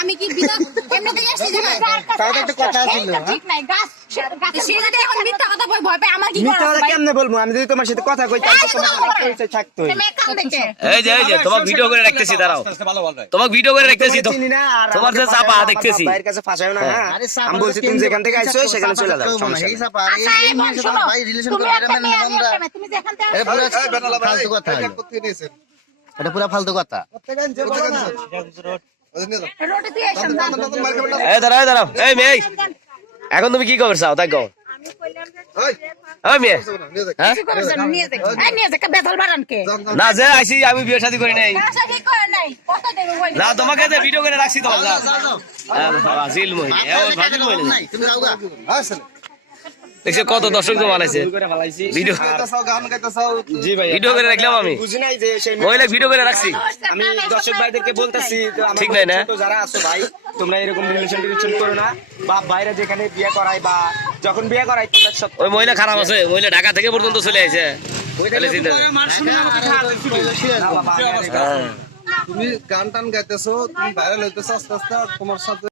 আমি কি বিনা এমনিতেই আসছি জানেন তাও তো একটা কথা ঠিক নাই গাছ তোমার তোমার ভিডিও করে রাখতেছি দাঁড়াও তোমাকে ভিডিও করে রাখতেছি তোমার যে চাপা দেখতেছি হ্যাঁ আমি বলছি তুমি যেখান থেকে আইছো সেখানে চলে যাও মনে হয়। সমস্যা এটা পুরো ফালতু কথা। দাঁড়াও দাঁড়াও। এই মেয়ে এখন তুমি কি খবর চাও? তাই কও হ্যাঁ? না যে আইসি আমি বিয়ে শাদী করি নাই। না তোমাকে যে ভিডিও করে রাখছি তো যা। আজিল মহিলা। দেখছ কত দর্শক করে ফেলাইছি। ভিডিও জি ভাই ভিডিও করে রাখলাম আমি। বুঝি নাই যে সেই মহিলা ভিডিও করে রাখছি। আমি দর্শক ভাইদেরকে বলতেছি ঠিক নাই না? যারা আছো ভাই তোমরা এরকম রিলেশন টিলেশন করো না। বা বাইরে যেখানে বিয়ে করাই বা যখন বিয়ে করাই তোমরা সব ওই মহিলা খারাপ আছে মহিলা ঢাকা থেকে পর্যন্ত চলে আইছে। তাহলে চিন্তা নেই। হ্যাঁ তুমি গান টান গাইতেছো তুমি ভাইরাল হইতেছো আস্তে আস্তে তোমার সাথে